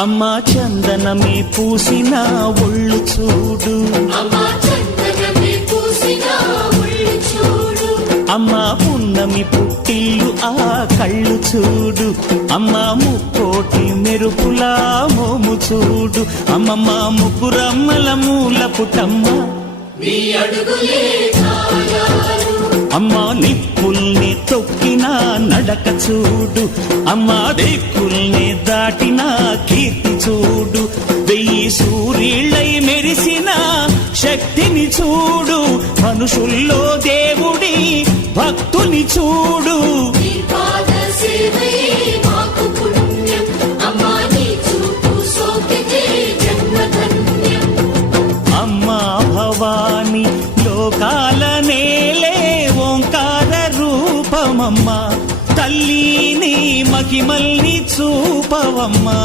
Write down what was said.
అమ్మా చందనమే పూసిన ఒళ్ళు చూడు, అమ్మా పున్నమి పుట్టిల్లు ఆ కళ్ళు చూడు, అమ్మా ముక్కోటి మెరుపులా మోము చూడు, అమ్మమ్మ ముగ్గురమ్మల మూల పుటమ్మ అమ్మా నిప్పుల్ని తొక్కిన నడక చూడు, అమ్మా దిక్కుల్ని దాటిన కీర్తి చూడు, 1000 సూర్యుళ్ళై మెరిసిన శక్తిని చూడు, మనుషుల్లో దేవుడి భక్తుని చూడు. అమ్మా భవాని లోకాల నేలే ఓంకార రూపమమ్మా, తల్లిని మహిమల్ని చూపవమ్మా.